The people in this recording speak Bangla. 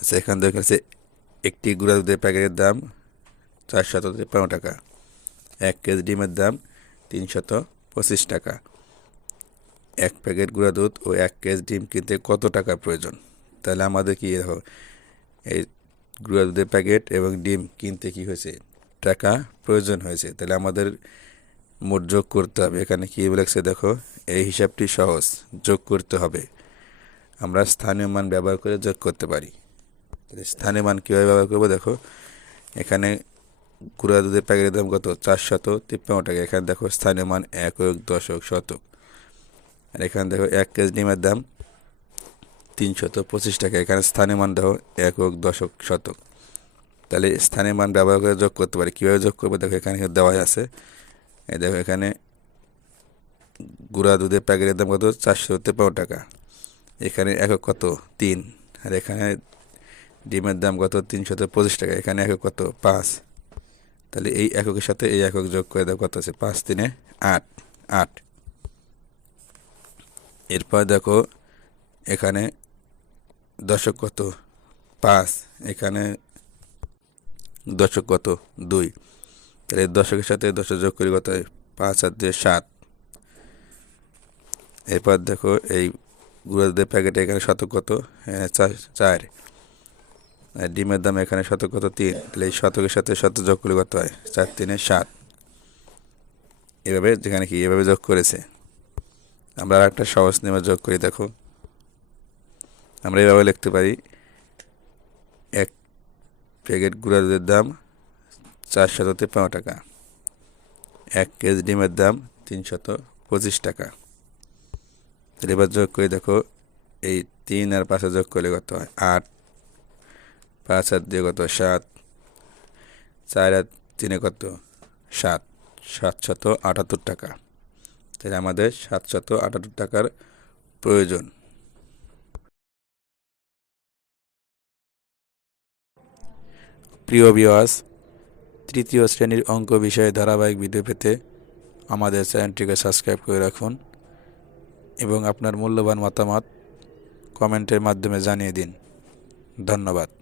আচ্ছা এখান থেকে আছে একটি গুঁড়া দুধের প্যাকেটের দাম চারশত তিপ্পান্ন টাকা। এক কেজি ডিমের দাম তিনশত পঁচিশ টাকা। এক প্যাকেট গুঁড়া দুধ ও এক কেজি ডিম কিনতে কত টাকা প্রয়োজন? তাহলে আমাদের কী দেখো, এই গুঁড়া দুধের প্যাকেট এবং ডিম কিনতে কি হয়েছে? টাকা প্রয়োজন হয়েছে। তাহলে আমাদের মোট যোগ করতে হবে। এখানে কী বলেছে দেখো, এই হিসাবটি সহজ। যোগ করতে হবে। আমরা স্থানীয় মান ব্যবহার করে যোগ করতে পারি। স্থানীয় মান কীভাবে ব্যবহার করব দেখো। এখানে গুঁড়া দুধের প্যাকেটের দাম কত? চারশত তিপ্পান্ন টাকা। এখানে দেখো স্থানীয় মান এক দশক শতক। আর এখানে দেখো এক কেজি ডিমের দাম তিনশত পঁচিশ টাকা। এখানে স্থানীয় মান দেখো একক দশক শতক। তাহলে স্থানীয় মান ব্যবহার করে যোগ করতে পারি। কীভাবে যোগ করব? দেখো এখানে দেওয়া আছে। এই দেখো এখানে গুঁড়া দুধের প্যাকেটের দাম কত? চারশো তেপান্ন টাকা। এখানে একক কত? তিন। আর এখানে ডিমের দাম কত? তিনশত পঁচিশ টাকা। এখানে একক কত? পাঁচ। তাহলে এই এককের সাথে এই একক যোগ করে দাও কত আছে? পাঁচ তিনে আট। আট। এরপর দেখো, এখানে দশক কত? পাঁচ। এখানে দশক কত? দুই। তাহলে দশকের সাথে দশক যোগ করি কত? পাঁচ আর দুই, সাত। এরপর দেখো, এই গুঁড়ো দুধের প্যাকেটে এখানে শতক কত? চার। ডিমের দাম এখানে শতক কত তিন। তাহলে এই শতকের সাথে শত যোগ করলে কত হয়? চার তিনে সাত। এভাবে যেখানে কি, এভাবে যোগ করেছে। আমরা আর একটা সহজ নিয়মে যোগ করি, দেখো। আমরা এভাবে লিখতে পারি, এক প্যাকেট গুঁড়া দুধের দাম চার চারশত তেপ্পান্ন টাকা। এক কেজি ডিমের দাম তিনশত পঁচিশ টাকা। তাহলে এবার যোগ করে, দেখো, এই তিন আর পাঁচে যোগ করলে কত হয়? আট। পাঁচ আর দিয়ে কত? সাত। চার আর তিনে কত? সাত। সাতশত আটাত্তর টাকা। তাহলে আমাদের সাতশত আটাত্তর টাকার প্রয়োজন। প্রিয় বিওয়াস তৃতীয় শ্রেণির অঙ্ক বিষয়ে ধারাবাহিক ভিডিও পেতে আমাদের চ্যানেলটিকে সাবস্ক্রাইব করে রাখুন এবং আপনার মূল্যবান মতামত কমেন্টের মাধ্যমে জানিয়ে দিন। ধন্যবাদ।